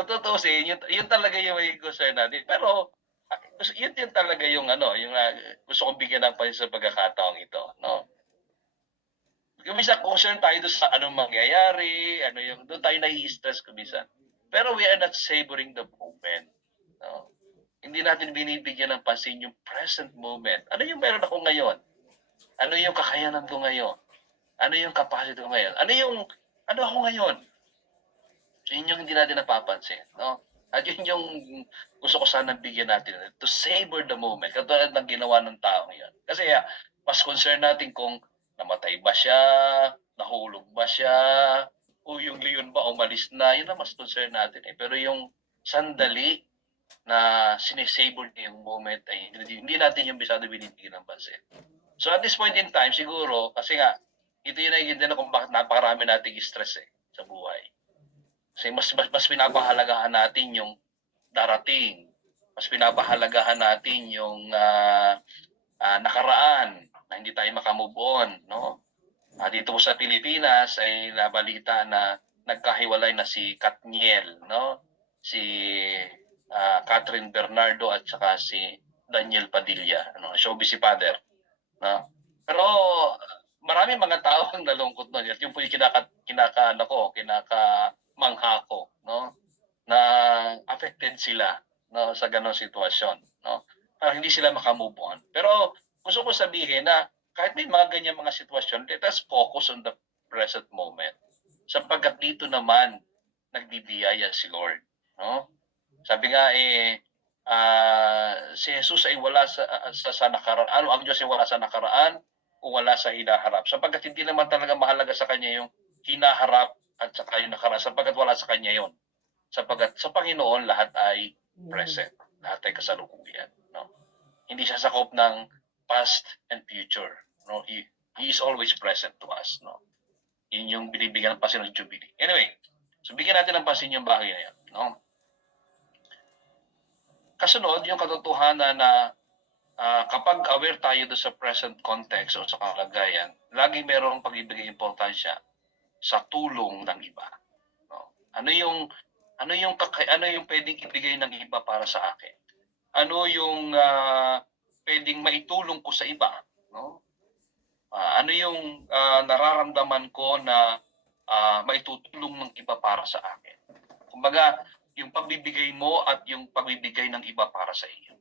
Kung tutuusin, yun talaga yung magiging concern natin. Pero yun talaga yung ano, yung gusto kong bigyan ng pansin sa pagkakataong ito, no? Kumisa concern tayo doon sa anong mangyayari, ano yung doon tayo nai-stress kuminsan. Pero we are not savoring the moment. No? Hindi natin binibigyan ng pansin yung present moment. Ano yung meron ako ngayon? Ano yung kakayanan ko ngayon? Ano yung capacity ko ngayon? Ano ako ngayon? So, yun yung hindi natin napapansin. No? At yun yung gusto ko sana bigyan natin to savor the moment. Katulad ng ginawa ng taong yun. Kasi mas concern natin kung namatay ba siya, nahulog ba siya, o yung leon ba umalis na, yun ang mas concern natin. Pero yung sandali na sinesavor niya yung moment ay hindi natin yung bisado binibigyan ng pansin. So at this point in time, siguro, kasi nga, ito yung nagiging kung bakit napakarami nating stress sa buhay. Kasi mas pinapahalagahan natin yung darating. Mas pinapahalagahan natin yung nakaraan na hindi tayo makamove on. No? Dito sa Pilipinas ay nabalita na nagkahiwalay na si Katniel, no? Si Catherine Bernardo at saka si Daniel Padilla, ano, showbiz si father. No? Pero marami mga tao ang nalungkot nun. At yung po yung kinakamangha ko, no? Na affected sila, no, sa ganong sitwasyon, no? Hindi sila makamove on. Pero gusto ko sabihin na kahit may mga ganyan mga sitwasyon, let us focus on the present moment. Sapagkat dito naman nagbibiyaya si Lord, no? Sabi nga si Jesus ay wala sa nakaraan, ang Diyos ay wala sa nakaraan o wala sa hinaharap. Sapagkat hindi naman talaga mahalaga sa kanya yung hinaharap at saka yung nakaraan, sapagkat wala sa kanya yon. Sapagkat sa Panginoon lahat ay present, lahat ay kasalukuyan, no? Hindi siya sakop ng past and future, no? He is always present to us, no? Yun yung binibigyan ng pansin ng Jubilee. Anyway, so bigyan natin ng pansin yung bagay na yan, no? Kasunod, yung katotohanan na kapag aware tayo doon sa present context o sa kalagayan, lagi merong pagbibigay importansya sa tulong ng iba. No? Ano yung pwedeng ibigay ng iba para sa akin? Ano yung pwedeng maitulong ko sa iba? No? Ano yung nararamdaman ko na maitutulong ng iba para sa akin? Kumbaga, yung pagbibigay mo at yung pagbibigay ng iba para sa iyo.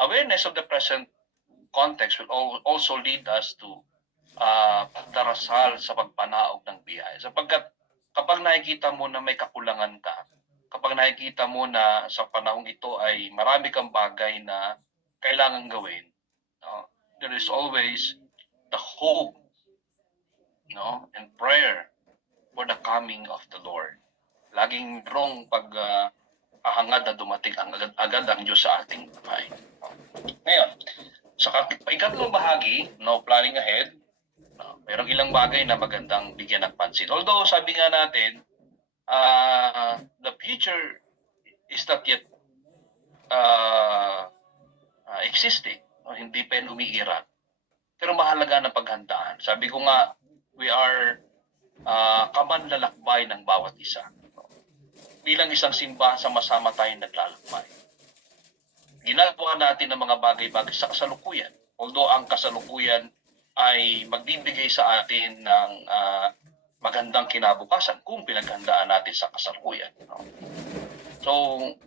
Awareness of the present context will also lead us to pagdarasal sa pagpanaog ng biyaya. Sapagkat kapag nakikita mo na may kakulangan ka, kapag nakikita mo na sa panahong ito ay marami kang bagay na kailangan gawin, no? There is always the hope, no, and prayer for the coming of the Lord. Laging merong hangad na dumating agad ang Diyos sa ating buhay. Ngayon, sa ikatlong bahagi, no planning ahead, no, mayroong ilang bagay na magandang bigyan ng pansin. Although sabi nga natin, the future is not yet existing, no, hindi pa yan umiiral. Pero mahalaga na paghandaan. Sabi ko nga, we are kamanlalakbay ng bawat isa. Bilang isang simbahan, sama-sama tayong naglalakbay. Ginagawa natin ang mga bagay-bagay sa kasalukuyan. Although ang kasalukuyan ay magbibigay sa atin ng magandang kinabukasan kung pinaghandaan natin sa kasalukuyan. No? So,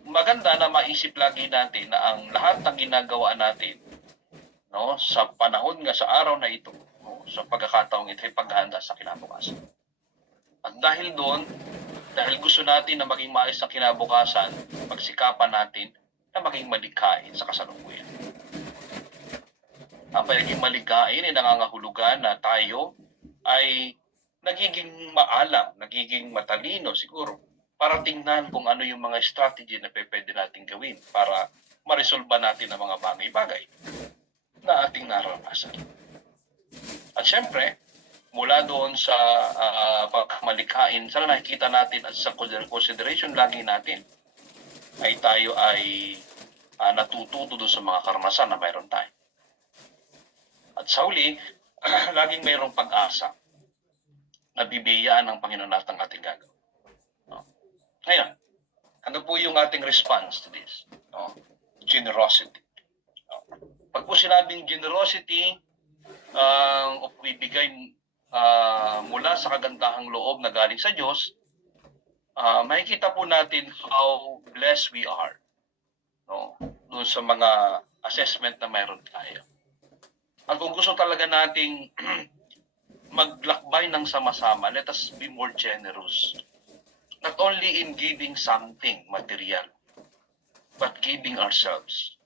maganda na maisip lagi natin na ang lahat ng ginagawa natin, no, sa panahon nga sa araw na ito, no, sa pagkakataong ito ay paghahanda sa kinabukasan. At dahil doon, dahil gusto natin na maging maayos ang kinabukasan, pagsikapan natin na maging malikhain sa kasalukuyan. Ang pagiging malikhain ay nangangahulugan na tayo ay nagiging maalam, nagiging matalino siguro para tingnan kung ano yung mga strategy na pwede natin gawin para maresolba natin ang mga bagay-bagay na ating naranasan. At syempre, mula doon sa pagkamalikhain, sa nakikita natin at sa consideration lagi natin, ay tayo ay natututo doon sa mga karanasan na mayroon tayo. At sa huli, laging mayroong pag-asa na bibiyaan ng Panginoon natin ating gagawin. po yung ating response to this? No? Generosity. No? Pag po sinabing generosity, o bibigay mula sa kagandahang loob na galing sa Diyos, makikita po natin how blessed we are, no? Doon sa mga assessment na mayroon tayo. At kung gusto talaga nating maglakbay ng sama-sama, let us be more generous. Not only in giving something material, but giving ourselves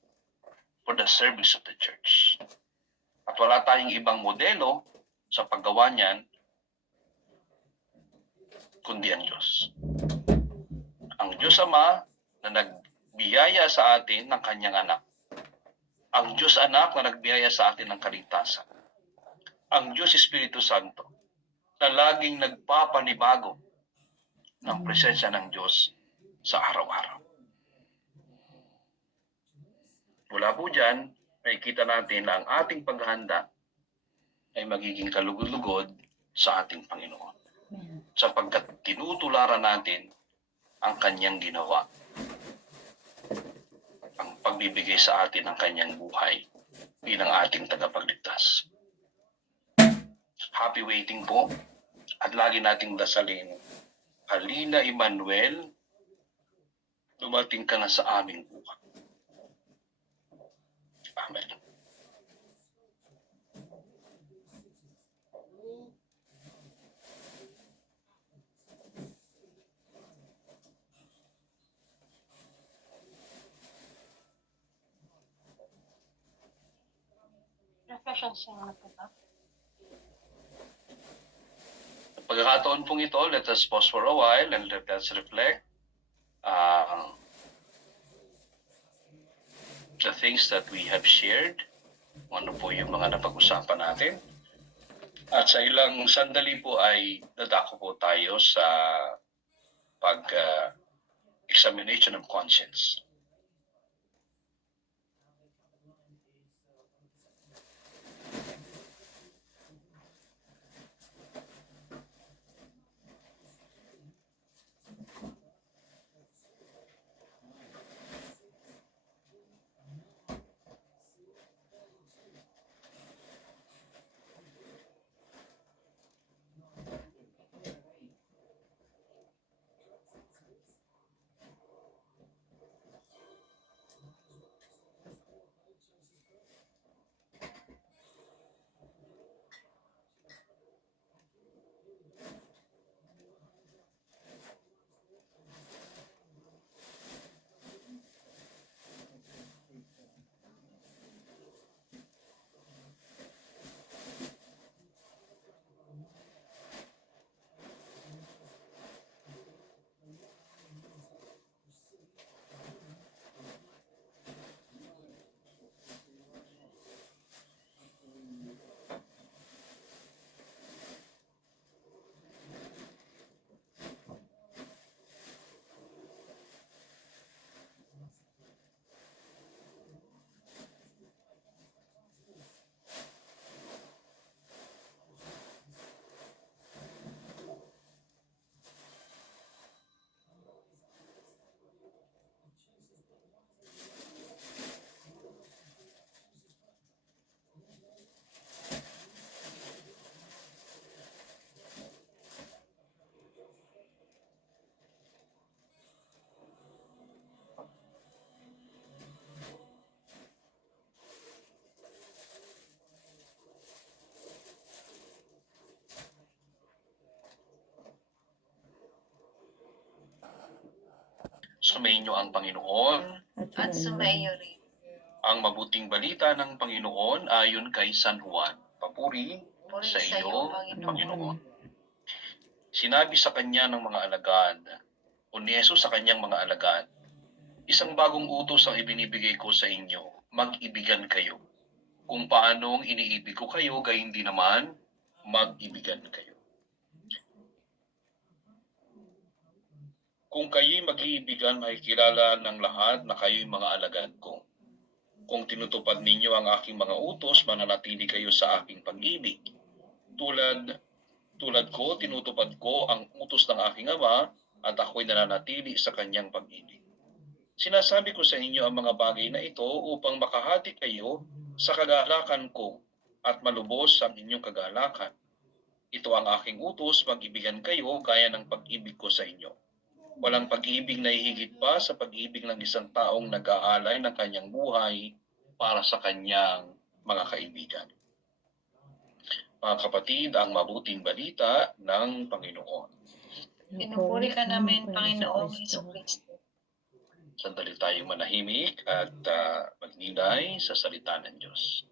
for the service of the church. At wala tayong ibang modelo sa paggawa niyan, kundi ang Diyos. Ang Diyos Ama na nagbiyaya sa atin ng kanyang anak. Ang Diyos Anak na nagbiyaya sa atin ng kaligtasan. Ang Diyos Espiritu Santo na laging nagpapanibago ng presensya ng Diyos sa araw-araw. Mula po dyan, makikita natin na ang ating paghahanda ay magiging kalugod-lugod sa ating Panginoon. Sapagkat tinutularan natin ang kanyang ginawa. Ang pagbibigay sa atin ng kanyang buhay bilang ating tagapagligtas. Happy waiting po at lagi nating dasalin, halina Emmanuel, dumating ka na sa aming buhay. Amen. Pagkakataon pong ito, let us pause for a while and let us reflect the things that we have shared. Ano po yung mga napag-usapan natin. At sa ilang sandali po ay dadako po tayo sa examination of conscience. Sumainyo ang Panginoon. At sumaiyo rin. Ang mabuting balita ng Panginoon ayon kay San Juan. Papuri sa iyo, Panginoon. Sinabi sa kanya ng mga alagad, o ni Jesus sa kanyang mga alagad, isang bagong utos ang ibinibigay ko sa inyo, mag-ibigan kayo. Kung paanong iniibig ko kayo, gayon din naman, mag-ibigan kayo. Kung kayo'y mag-iibigan, makikilala ng lahat na kayo'y mga alagad ko. Kung tinutupad ninyo ang aking mga utos, mananatili kayo sa aking pag-ibig. Tulad ko, tinutupad ko ang utos ng aking Ama, at ako'y nananatili sa kanyang pag-ibig. Sinasabi ko sa inyo ang mga bagay na ito upang makahati kayo sa kagalakan ko at malubos ang inyong kagalakan. Ito ang aking utos, mag-ibigan kayo gaya ng pag-ibig ko sa inyo. Walang pag-ibig na hihigit pa sa pag-ibig ng isang taong nag-aalay ng kanyang buhay para sa kanyang mga kaibigan. Mga kapatid, ang mabuting balita ng Panginoon. Pinupuri ka namin, Panginoong Hesukristo. Sandali tayong manahimik at magninay sa salita ng Diyos.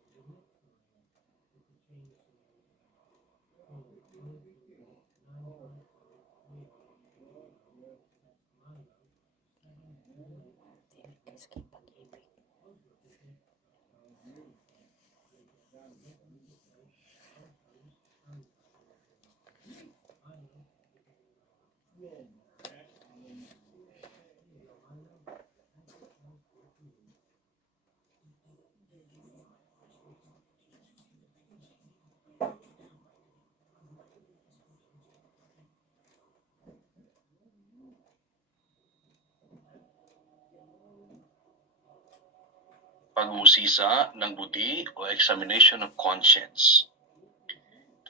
Pag-uusisa ng buti o examination of conscience.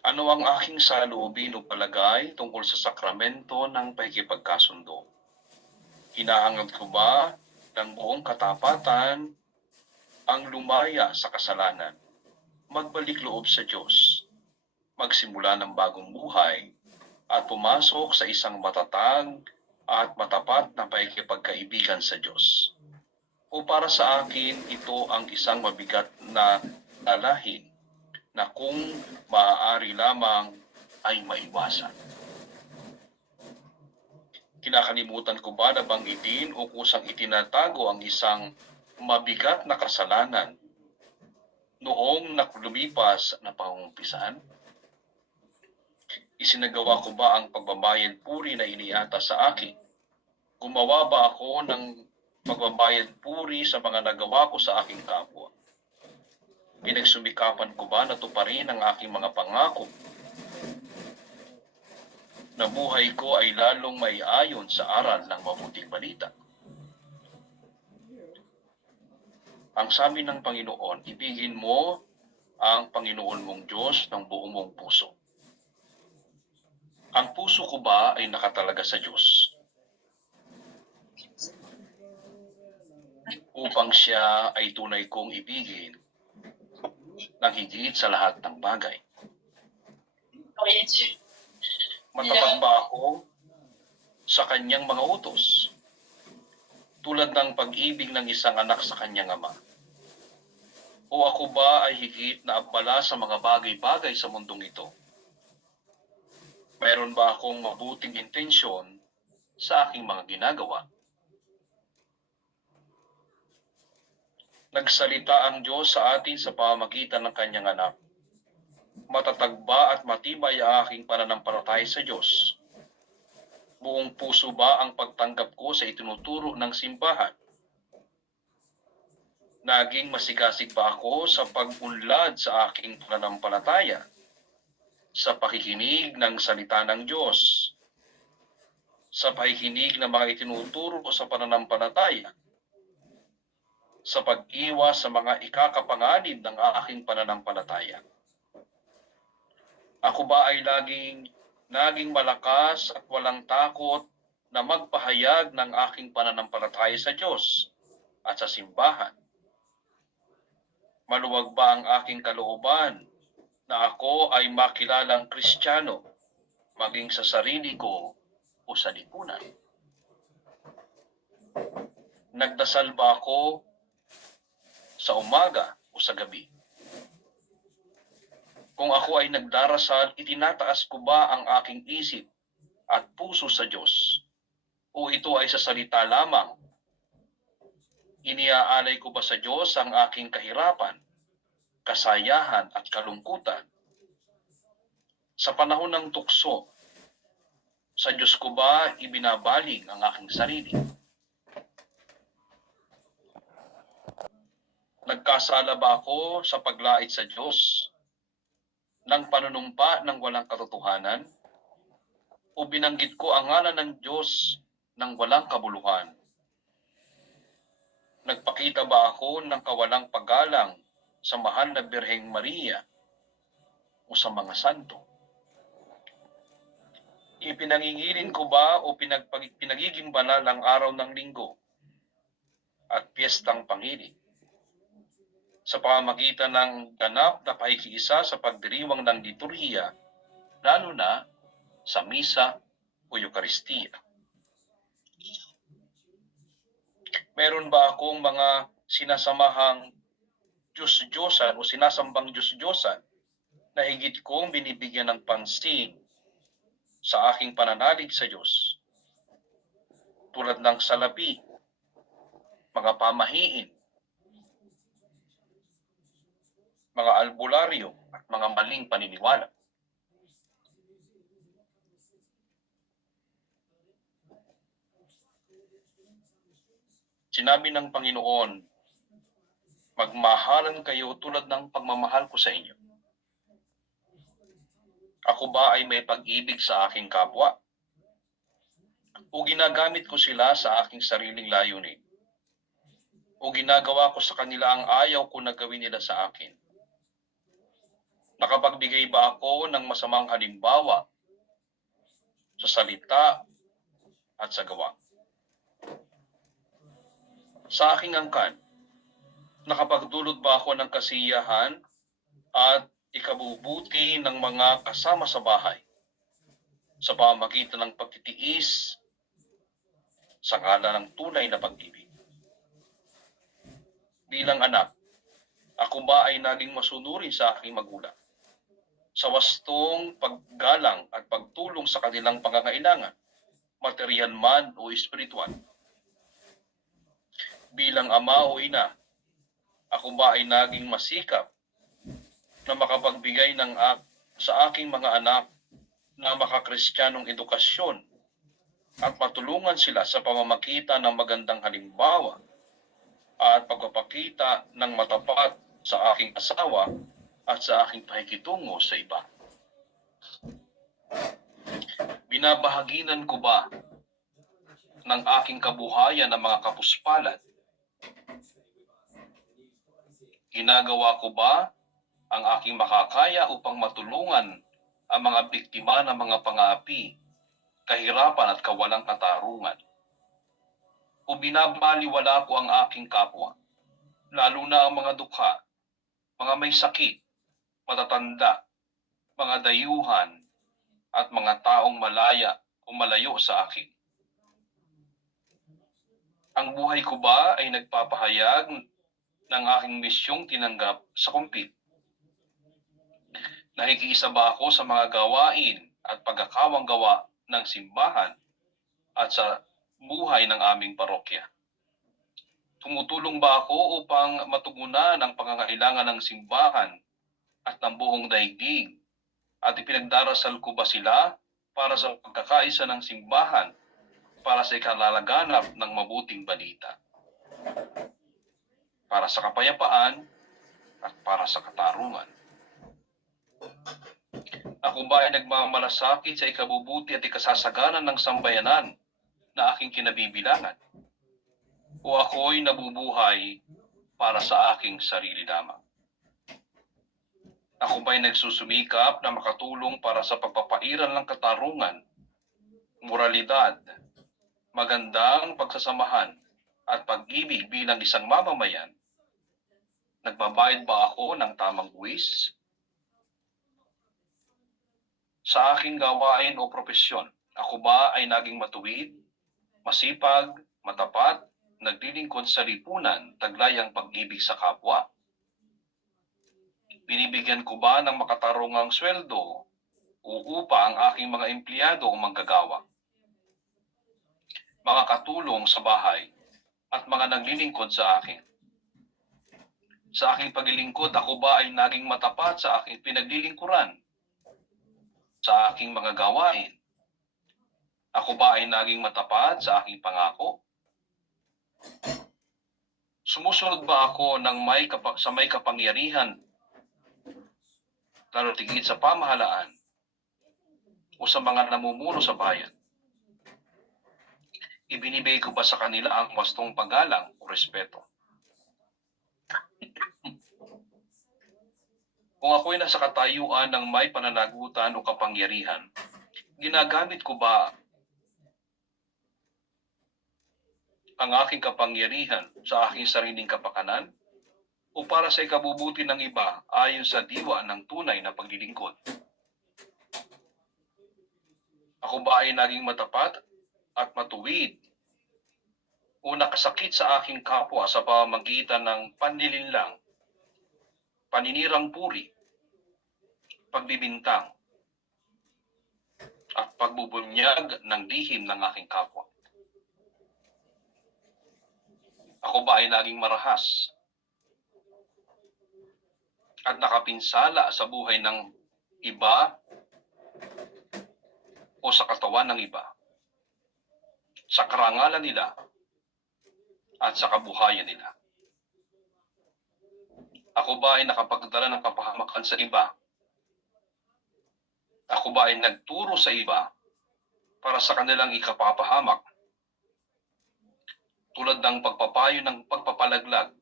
Ano ang aking saloobin o palagay tungkol sa sakramento ng pakikipagkasundo? Hinahangad ko ba ng buong katapatan ang lumaya sa kasalanan, magbalik loob sa Diyos, magsimula ng bagong buhay, at pumasok sa isang matatag at matapat na pakikipagkaibigan sa Diyos? O para sa akin, ito ang isang mabigat na lalahin na kung maaari lamang ay maiwasan. Kinakalimutan ko ba na banggitin o kusang itinatago ang isang mabigat na kasalanan noong lumipas na pangungumpisan? Isinagawa ko ba ang pagbabayad puri na iniata sa akin? Gumawa ba ako ng pagbabayad puri sa mga nagawa ko sa aking kapwa? Pinagsumikapan ko ba na tuparin ang aking mga pangako? Na buhay ko ay lalong may ayon sa aral ng mabuting balita? Ang sabi ng Panginoon, ibigin mo ang Panginoon mong Diyos ng buong mong puso. Ang puso ko ba ay nakatalaga sa Diyos? Upang siya ay tunay kong ibigin ng higit sa lahat ng bagay. Matapat ba ako sa kanyang mga utos, tulad ng pag-ibig ng isang anak sa kanyang ama? O ako ba ay higit na abala sa mga bagay-bagay sa mundong ito? Mayroon ba akong mabuting intensyon sa aking mga ginagawa? Nagsalita ang Diyos sa atin sa pamamagitan ng kanyang anak. Matatag ba at matibay ang aking pananampalataya sa Diyos? Buong puso ba ang pagtanggap ko sa itinuturo ng simbahan? Naging masigasig ba ako sa pag-unlad sa aking pananampalataya? Sa pakikinig ng salita ng Diyos? Sa pakikinig ng mga itinuturo ko sa pananampalataya? Sa pag-iwas sa mga ikakapanganib ng aking pananampalataya? Ako ba ay naging malakas at walang takot na magpahayag ng aking pananampalataya sa Diyos at sa simbahan? Maluwag ba ang aking kalooban na ako ay makilalang Kristiyano, maging sa sarili ko o sa lipunan? Nagdasal ba ako sa umaga o sa gabi? Kung ako ay nagdarasal, itinataas ko ba ang aking isip at puso sa Diyos? O ito ay sa salita lamang? Iniaalay ko ba sa Diyos ang aking kahirapan, kasayahan at kalungkutan? Sa panahon ng tukso, sa Diyos ko ba ibinabaling ang aking sarili? Nagkasala ba ako sa paglait sa Diyos ng panunumpa ng walang katotohanan? O binanggit ko ang ngalan ng Diyos ng walang kabuluhan? Nagpakita ba ako ng kawalang paggalang sa mahal na Birheng Maria o sa mga santo? Ipinangingilin ko ba o pinagiging banal ang araw ng linggo at piyestang pangiling sa pamamagitan ng ganap na pakikiisa sa pagdiriwang ng liturhiya, lalo na sa misa o Eukaristiya? Meron ba akong mga sinasamahang Diyos-Diyosan o sinasambang Diyos-Diyosan na higit kong binibigyan ng pansin sa aking pananalig sa Diyos? Tulad ng salapi, mga pamahiin, mga albularyo at mga maling paniniwala. Sinabi ng Panginoon, magmahalan kayo tulad ng pagmamahal ko sa inyo. Ako ba ay may pag-ibig sa aking kapwa? O ginagamit ko sila sa aking sariling layunin? O ginagawa ko sa kanila ang ayaw ko na gawin nila sa akin? Nakapagbigay ba ako ng masamang halimbawa sa salita at sa gawa? Sa aking angkan, nakapagdulot ba ako ng kasiyahan at ikabubuti ng mga kasama sa bahay sa pamamagitan ng pagtitiis sa ngalan ng tunay na pag-ibig? Bilang anak, ako ba ay naging masunurin sa aking magulang sa wastong paggalang at pagtulong sa kanilang pangangailangan, material man o espiritual? Bilang ama o ina, ako ba ay naging masikap na makapagbigay sa aking mga anak na makakristyanong edukasyon at matulungan sila sa pamamagitan ng magandang halimbawa at pagpapakita ng matapat sa aking asawa at sa aking pakikitungo sa iba? Binabahaginan ko ba ng aking kabuhayan ng mga kapuspalad? Ginagawa ko ba ang aking makakaya upang matulungan ang mga biktima ng mga pang-aapi, kahirapan at kawalang katarungan? O binabaliwala ko ang aking kapwa, lalo na ang mga dukha, mga may sakit, matatanda, mga dayuhan, at mga taong malaya o malayo sa akin? Ang buhay ko ba ay nagpapahayag ng aking misyong tinanggap sa kumpit? Nakikiisa ba ako sa mga gawain at pagkakawang gawa ng simbahan at sa buhay ng aming parokya? Tumutulong ba ako upang matugunan ang pangangailangan ng simbahan at ng buong daigdig? At ipinagdarasal ko ba sila para sa pagkakaisa ng simbahan, para sa ikalalaganap ng mabuting balita, para sa kapayapaan at para sa katarungan? Ako ba ay nagmamalasakit sa ikabubuti at ikasasaganan ng sambayanan na aking kinabibilangan? O ako'y nabubuhay para sa aking sarili lamang? Ako ba'y nagsusumikap na makatulong para sa pagpapairal ng katarungan, moralidad, magandang pagsasamahan at pag-ibig bilang isang mamamayan? Nagbabayad ba ako ng tamang buwis? Sa aking gawain o propesyon, ako ba ay naging matuwid, masipag, matapat, naglilingkod sa lipunan, taglay ang pag-ibig sa kapwa? Binibigyan ko ba ng makatarungang sweldo o upa ang aking mga empleyado o manggagawa, mga katulong sa bahay, at mga naglilingkod sa akin? Sa aking paglilingkod, ako ba ay naging matapat sa aking pinaglilingkuran? Sa aking mga gawain, ako ba ay naging matapat sa aking pangako? Sumusunod ba ako sa may kapangyarihan, lalo tigit sa pamahalaan o sa mga namumuno sa bayan? Ibinibigay ko ba sa kanila ang wastong paggalang o respeto? Kung ako'y nasa katayuan ng may pananagutan o kapangyarihan, ginagamit ko ba ang aking kapangyarihan sa aking sariling kapakanan o para sa ikabubuti ng iba ayon sa diwa ng tunay na paglilingkod? Ako ba ay naging matapat at matuwid o nakasakit sa aking kapwa sa pamamagitan ng panlilinlang, paninirang puri, pagbibintang, at pagbubunyag ng lihim ng aking kapwa? Ako ba ay naging marahas at nakapinsala sa buhay ng iba o sa katawan ng iba, sa karangalan nila at sa kabuhayan nila? Ako ba ay nakapagdala ng kapahamakan sa iba? Ako ba ay nagturo sa iba para sa kanilang ikapapahamak, tulad ng pagpapayo ng pagpapalaglag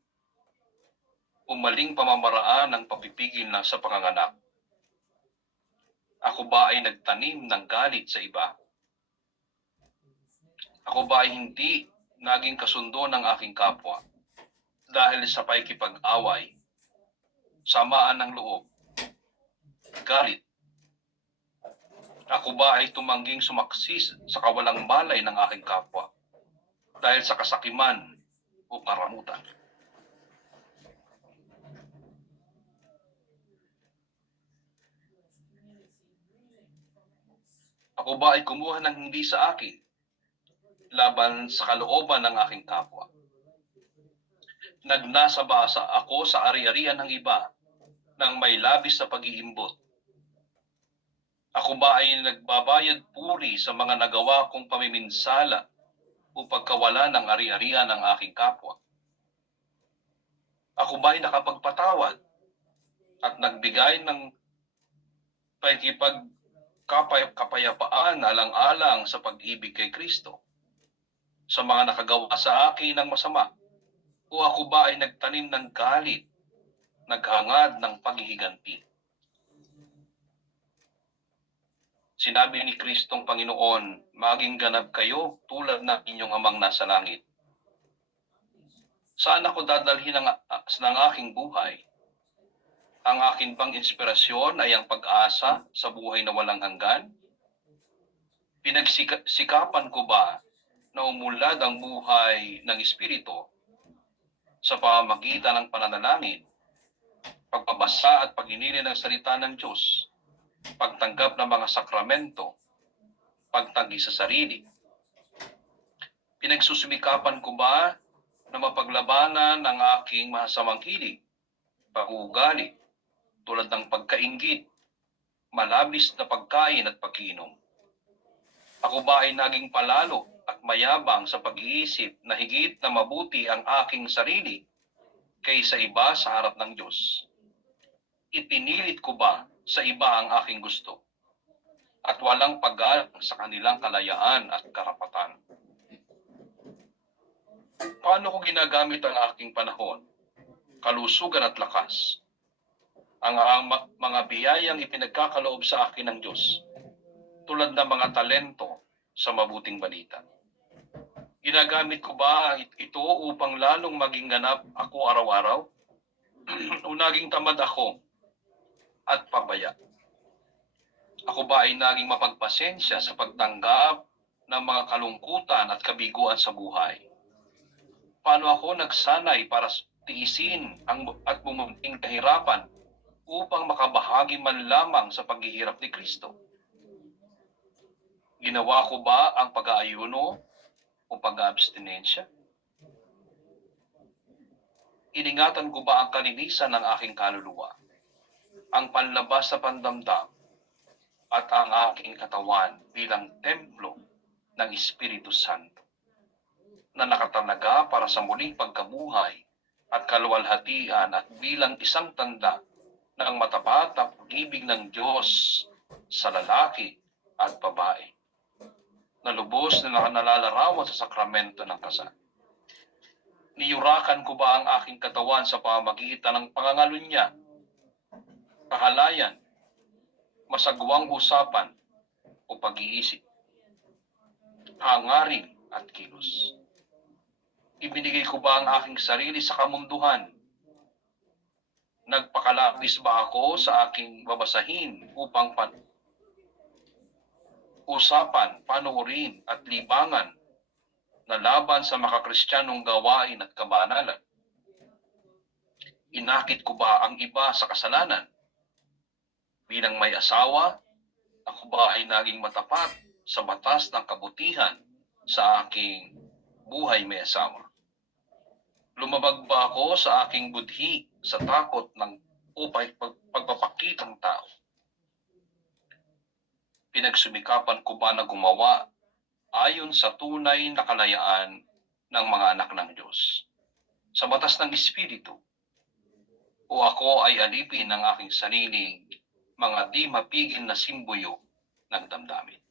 o maling pamamaraan ng pagpipigil na sa panganganak? Ako ba ay nagtanim ng galit sa iba? Ako ba ay hindi naging kasundo ng aking kapwa dahil sa pakikipag-away, samaan ng loob, galit? Ako ba ay tumangging sumaksis sa kawalang malay ng aking kapwa dahil sa kasakiman o karamutan? Ako ba ay kumuha ng hindi sa akin laban sa kalooban ng aking kapwa? Nagnasa ba ako sa ari-arian ng iba nang may labis na pag-iimbot? Ako ba ay nagbabayad puri sa mga nagawa kong pamiminsala o pagkawala ng ari-arian ng aking kapwa? Ako ba ay nakapagpatawad at nagbigay ng kapayapaan alang-alang sa pag-ibig kay Kristo sa mga nakagawa sa akin ng masama? O ako ba ay nagtanim ng galit, naghangad ng paghihiganti? Sinabi ni Kristong Panginoon, maging ganap kayo tulad ng inyong amang nasa langit. Saan ako dadalhin ng aking buhay? Ang akin bang inspirasyon ay ang pag-asa sa buhay na walang hanggan? Pinagsikapan ko ba na umulad ang buhay ng Espiritu sa pamamagitan ng pananalangin, pagbabasa at pag-inili ng salita ng Diyos, pagtanggap ng mga sakramento, pagtanggi sa sarili? Pinagsusumikapan ko ba na mapaglabanan ang aking masasamang hilig, pag-uugali, tulad ng pagkainggit, malabis na pagkain at pag-inom? Ako ba ay naging palalo at mayabang sa pag-iisip na higit na mabuti ang aking sarili kaysa iba sa harap ng Diyos? Ipinilit ko ba sa iba ang aking gusto at walang paggalang sa kanilang kalayaan at karapatan? Paano ko ginagamit ang aking panahon, kalusugan at lakas, ang mga biyayang ipinagkakaloob sa akin ng Diyos, tulad ng mga talento sa mabuting balita? Ginagamit ko ba ito upang lalong maging ganap ako araw-araw? O naging tamad ako at pabaya? Ako ba ay naging mapagpasensya sa pagtanggap ng mga kalungkutan at kabiguan sa buhay? Paano ako nagsanay para tiisin at bumunting kahirapan upang makabahagi man lamang sa paghihirap ni Kristo? Ginawa ko ba ang pag-aayuno o pag-abstinensya? Iningatan ko ba ang kalinisan ng aking kaluluwa, ang panlabas sa pandamdam, at ang aking katawan bilang templo ng Espiritu Santo, na nakatalaga para sa muling pagkabuhay at kaluwalhatian at bilang isang tanda ng matapat na pag-ibig ng Diyos sa lalaki at babae, na lubos na nalalarawan sa sakramento ng kasal? Niyurakan ko ba ang aking katawan sa pamamagitan ng pangangalunya kahalayan, masagwang usapan o pag-iisip, hangarin at kilos. Ibinigay ko ba ang aking sarili sa kamunduhan? Nagpakalabis ba ako sa aking babasahin upang usapan, panuorin at libangan na laban sa makakristyanong gawain at kabanalan? Inakit ko ba ang iba sa kasalanan? Bilang may asawa, ako ba ay naging matapat sa batas ng kabutihan sa aking buhay may asawa? Lumabag ba ako sa aking budhi sa takot ng pagpapakitang tao? Pinagsumikapan ko ba na gumawa ayon sa tunay na kalayaan ng mga anak ng Diyos sa batas ng Espiritu? O ako ay alipin ng aking sariling mga di mapigil na simboyo ng damdamin?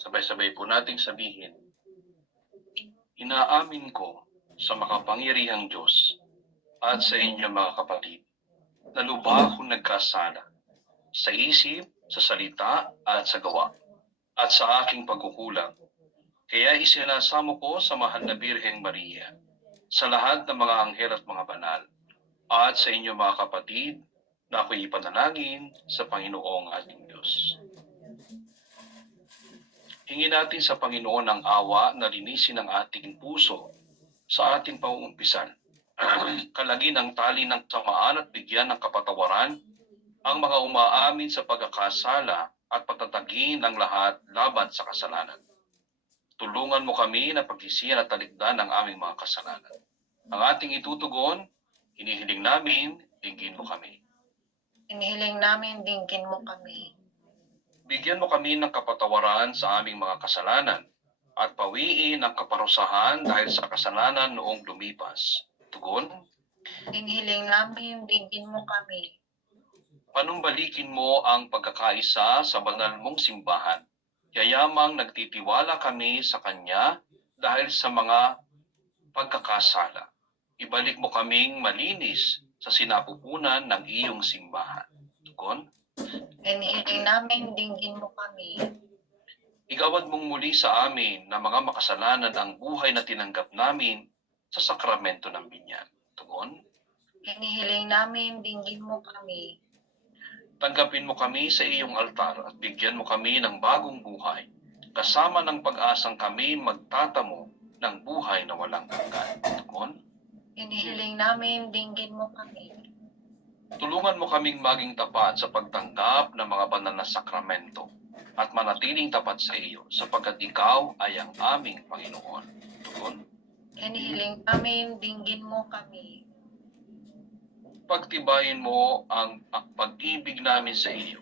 Sabay-sabay po nating sabihin, inaamin ko sa makapangyarihang Diyos at sa inyo mga kapatid, na lubha akong nagkasala sa isip, sa salita at sa gawa, at sa aking pagkukulang. Kaya isinasamo ko sa mahal na Birheng Maria, sa lahat ng mga anghel at mga banal, at sa inyo mga kapatid, na ako'y ipanalangin sa Panginoong ating Diyos. Hingin natin sa Panginoon ang awa na linisin ang ating puso sa ating pangungumpisan. Kalagin ang tali ng samaan at bigyan ng kapatawaran ang mga umaamin sa pagkakasala at patatagin ang lahat laban sa kasalanan. Tulungan mo kami na pagsisihan at talikdan ang aming mga kasalanan. Ang ating itutugon, hinihiling namin, dinggin mo kami. Hinihiling namin, dinggin mo kami. Bigyan mo kami ng kapatawaran sa aming mga kasalanan at pawiin ang kaparusahan dahil sa kasalanan noong lumipas. Tugon, Hinihiling namin, dinggin mo kami. panumbalikin mo ang pagkakaisa sa banal mong simbahan. Yayamang nagtitiwala kami sa Kanya dahil sa mga pagkakasala. Ibalik mo kaming malinis sa sinapupunan ng iyong simbahan. Tugon, Hinihiling namin, dinggin mo kami. igawad mong muli sa amin na mga makasalanan ang buhay na tinanggap namin sa sakramento ng binyan. Tugon, Hinihiling namin, dinggin mo kami. tanggapin mo kami sa iyong altar at bigyan mo kami ng bagong buhay, kasama ng pag-asang kami magtatamo ng buhay na walang hanggan. Tugon, Hinihiling namin, dinggin mo kami. tulungan mo kaming maging tapat sa pagtanggap ng mga banal na sakramento at manatiling tapat sa iyo sapagkat ikaw ay ang aming Panginoon. Tugon, Hinihiling namin, dinggin mo kami. pagtibayin mo ang pag-ibig namin sa iyo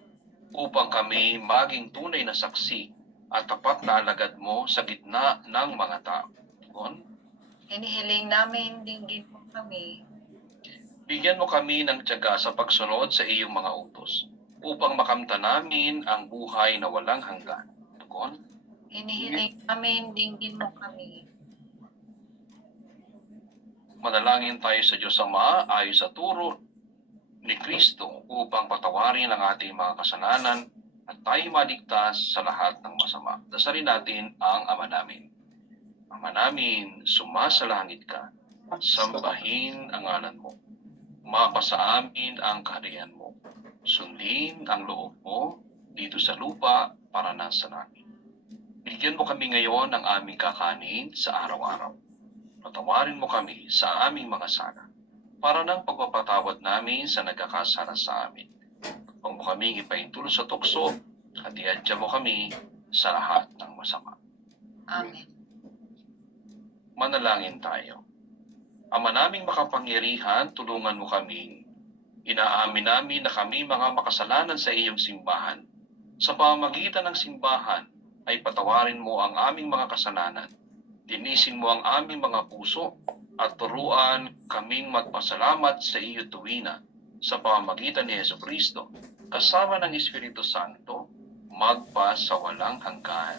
upang kami maging tunay na saksi at tapat na alagad mo sa gitna ng mga tao. Tugon, Hinihiling namin, dinggin mo kami. bigyan mo kami ng tiyaga sa pagsunod sa iyong mga utos upang makamta namin ang buhay na walang hanggan. Tugon, Hinihiling namin, dinggin mo kami. manalangin tayo sa Diyos Ama ayon sa turo ni Kristo upang patawarin ang ating mga kasalanan at tayo maligtas sa lahat ng masama. Dasalin natin ang Ama namin. Ama namin, sumasalangit ka, sambahin ang ngalan mo. Mapasa amin ang kaharian mo. Sundin ang loob mo dito sa lupa para nasa langit. Bigyan mo kami ngayon ng aming kakanin sa araw-araw. Patawarin mo kami sa aming mga sala, para ng pagpapatawad namin sa nagkakasala sa amin. Huwag mo kaming ipaintulot sa tukso, at iadya mo kami sa lahat ng masama. Amen. Manalangin tayo. Ama naming makapangyarihan, tulungan mo kaming inaamin namin na kami mga makasalanan sa iyong simbahan. Sa pamamagitan ng simbahan ay patawarin mo ang aming mga kasalanan Linisin mo ang aming mga puso at turuan kaming magpasalamat sa iyo tuwina sa pamamagitan ni Jesucristo, kasama ng Espiritu Santo, magpa sa walang hanggan.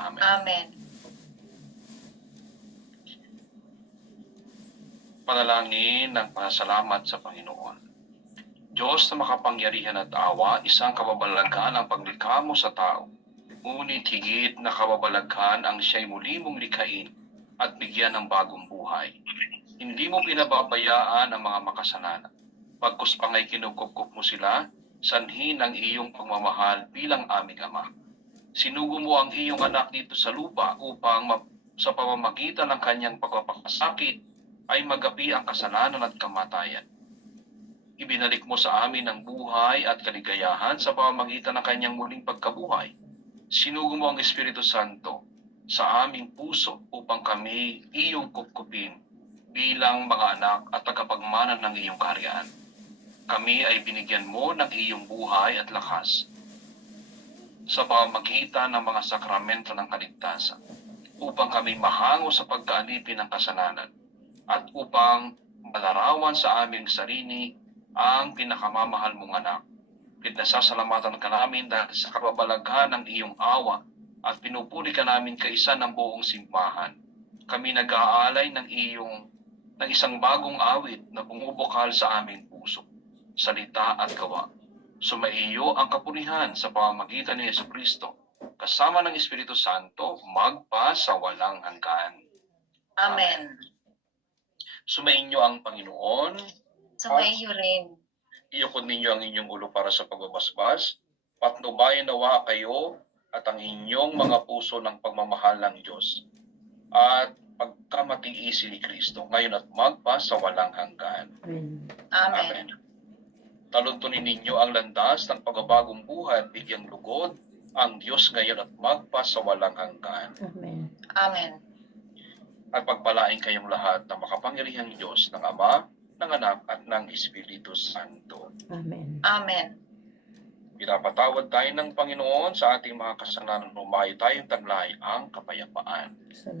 Amen. Amen. Panalangin ng pasalamat sa Panginoon. Diyos na makapangyarihan at awa, isang kababalaghan ang paglikha mo sa tao. Ngunit higit na kababalaghan ang siya'y muli mong likhain at bigyan ng bagong buhay. Hindi mo pinababayaan ang mga makasalanan. Pagkus pangay kinukupkup mo sila, sanhi ng iyong pagmamahal bilang aming Ama. Sinugo mo ang iyong anak dito sa lupa upang sa pamamagitan ng kanyang pagpapakasakit ay magapi ang kasalanan at kamatayan. Ibinalik mo sa amin ang buhay at kaligayahan sa pamamagitan ng kanyang muling pagkabuhay. Sinugo mo ang Espiritu Santo sa aming puso upang kami iyong kupkupin bilang mga anak at tagapagmana ng iyong kaharian. Kami ay binigyan mo ng iyong buhay at lakas sa pamamagitan ng mga sakramento ng kaligtasan upang kami mahango sa pagkaalipin ng kasalanan at upang malarawan sa aming sarili ang pinakamamahal mong anak. Pinasasalamatan ka namin dahil sa kababalaghan ng iyong awa at pinupuri ka namin kaisa ng buong simbahan. Kami nag-aalay ng isang bagong awit na bumubukal sa aming puso, salita at gawa. Sumaiyo ang kapurihan sa pamamagitan ni Jesucristo, kasama ng Espiritu Santo, magpa sa walang hanggan. Amen. Sumainyo ang Panginoon. Sumayo rin. Iyukod ninyo ang inyong ulo para sa pagbabasbas. Patnubayan nawa kayo at ang inyong mga puso ng pagmamahal ng Diyos. At pagkamatiisi ni Kristo, ngayon at magpa sa walang hanggan. Amen. Amen. Taluntunin ninyo ang landas ng pagbabagong buhay at bigyang lugod ang Diyos ngayon at magpa sa walang hanggan. Amen. Amen. At pagpalain kayong lahat ng makapangyarihang Diyos ng Ama, ng Anak at ng Espiritu Santo. Amen. Amen. Pinapatawad tayo ng Panginoon sa ating mga kasalanan, lumayo tayong taglay ang kapayapaan.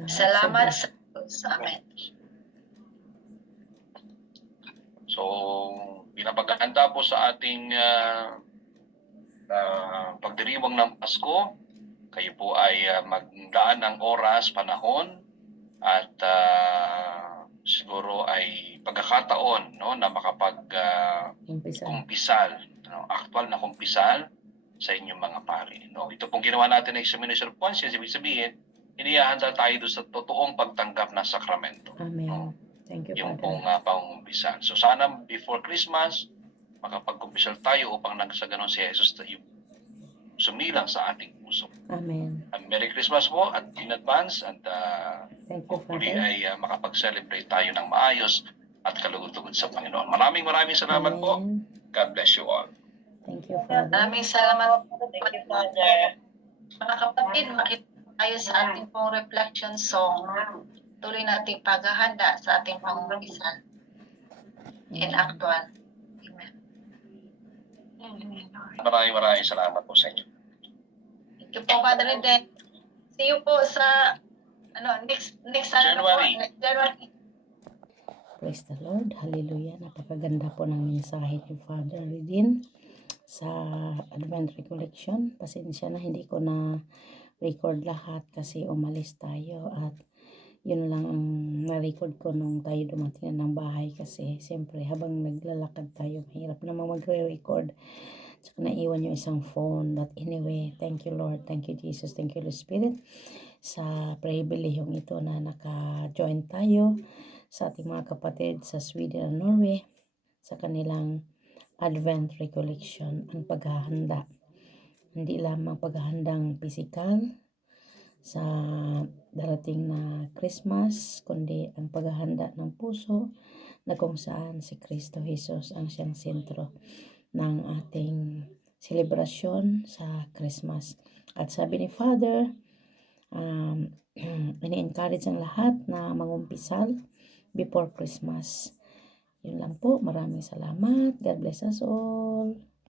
Salamat sa Diyos. Amen. So, pinapaganda po sa ating pagdiriwang ng Pasko. Kayo po ay magdaan ng oras, panahon, at siguro ay pagkakataon, no, na Umpisa. kumpisal, no, actual na kumpisal sa inyong mga pari. No, ito pong ginawa natin na examination of conscience, ibig sabihin, inihahanda tayo doon sa totoong pagtanggap ng sakramento. Amen. No, Thank you, yung Father. pong pangumpisal. So sana before Christmas, makapagkumpisal tayo upang sa ganon si Jesus yung sumilang sa ating puso. Amen. Merry Christmas po at in advance, at Thank you, hopefully Father. ay makapag-celebrate tayo ng maayos at kalugod-lugod sa Panginoon. Maraming salamat po. Amen. God bless you all. Thank you, Father. Maraming salamat po, Father. Mga kapatid, makita tayo sa ating pong reflection song. Tuloy natin paghahanda sa ating pangumpisan in actual. Amen. Maraming salamat po sa inyo. Thank you po, Father Eden. See you po sa next January. Next January. Praise the Lord. Hallelujah. Napakaganda po ng mensahe ni Father Redin sa Advent Recollection. Pasensya na hindi ko na record lahat kasi umalis tayo at yun lang ang na-record ko nung tayo dumating na ng bahay kasi siyempre habang naglalakad tayo mahirap naman magre-record. Saka naiwan yung isang phone. But anyway, thank you Lord, thank you Jesus, thank you Holy Spirit sa pribilehiyong ito na naka-join tayo sa ating mga kapatid sa Sweden and Norway sa kanilang Advent Recollection, ang paghahanda. Hindi lamang paghahandang physical sa darating na Christmas, kundi ang paghahanda ng puso na kung saan si Kristo Jesus ang siyang sentro ng ating selebrasyon sa Christmas. At sabi ni Father, ini-encourage ang lahat na mangumpisal before Christmas. Yun lang po. Maraming salamat. God bless us all.